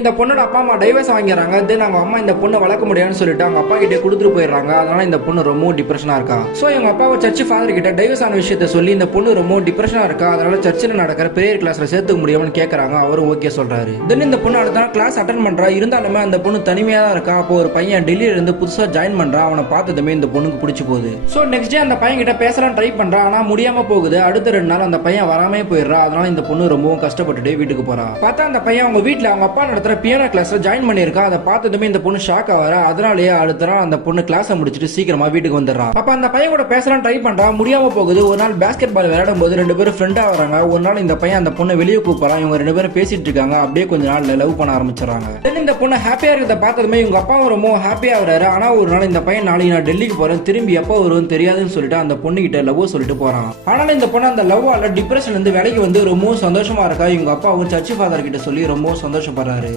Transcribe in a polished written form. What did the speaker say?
இந்த பொண்ணோட அப்பா அம்மா டைவர்ஸ் வாங்கிறாங்க. தென் அவங்க அம்மா இந்த பொண்ணை வளர்க்க முடியாதுன்னு சொல்லிட்டு அவங்க அப்பா கிட்டே கொடுத்துட்டு போயிடுறாங்க. அதனால இந்த பொண்ணு ரொம்ப டிப்ரெஷனா இருக்கா. சோ இவங்க அப்பாவை சர்ச் ஃபாதர் கிட்ட டைவர்ஸ் ஆன விஷயத்த சொல்லி இந்த பொண்ணு ரொம்ப டிப்ரெஷனா இருக்கா, அதனால சர்ச்சில் நடக்கிற பிரேயர் கிளாஸ்ல சேர்த்துக்க முடியும்னு கேட்கறாங்க. அவரும் ஓகே சொல்றாரு. தென் இந்த பொண்ணு அடுத்த நாள் கிளாஸ் அட்டன் பண்றா. இருந்தாலுமே அந்த பொண்ணு தனிமையா தான் இருக்கா. அப்போ ஒரு பையன் டெல்லியில இருந்து புதுசா ஜாயின் பண்றான். அவனை பார்த்ததுமே இந்த பொண்ணுக்கு பிடிச்சு போகுது. சோ நெக்ஸ்ட் டே அந்த பையன் கிட்ட பேசலாம் ட்ரை பண்றா. ஆனா முடியாம போகுது. அடுத்த 2 நாள் அந்த பையன் வராமே போயிடுறா. அதனால இந்த பொண்ணு ரொம்பவும் கஷ்டப்பட்டுட்டு வீட்டுக்கு போறா. பார்த்தா அந்த பையன் அவங்க வீட்டுல அவங்க அப்பா நடத்துற பியானோ கிளாஸ்ல ஜாயின் பண்ணிருக்கா. அதை பார்த்ததுமே இந்த பொண்ணு ஷாக் ஆவற. அதனாலேயே அடுத்த நாள் அந்த பொண்ணு கிளாஸை முடிச்சுட்டு சீக்கிரமா வீட்டுக்கு வந்துடுறா. அப்ப அந்த பையன் கூட பேசலாம் ட்ரை பண்றா. முடியாம போகுது. ஒரு நாள் பாஸ்கெட் பால் விளையாடும் போது 2 பேரும் ஃப்ரெண்டா வராங்க. ஒரு நாள் இந்த பையன் அந்த பொண்ணை வெளியே கூப்பிடறான். இவங்க 2 பேரும் பேசிட்டு இருக்காங்க. அப்படியே கொஞ்ச நாள்ல லவ் பண்ண ஆரம்பிச்சாங்க. இந்த பொண்ணு ஹாப்பியா இருக்கிறத பார்த்ததுமே இவங்க அப்பாவும் ரொம்ப ஹாப்பியா வராரு. ஆனா ஒரு நாள் இந்த பையன் நாளைக்கு நான் டெல்லிக்கு போறேன், திரும்பி எப்போ வரும்னு தெரியாதுன்னு சொல்லிட்டு அந்த பொண்ணு கிட்ட லவ் சொல்லிட்டு போறான். ஆனாலும் இந்த பொண்ணு அந்த லவ்வால டிப்ரெஷன்ல இருந்து வேலைக்கு வந்து ரொம்ப சந்தோஷமா இருக்கா. இவங்க அப்பாவும் சர்ச் ஃபாதர் கிட்ட சொல்லி ரொம்ப சந்தோஷப்படுறாரு.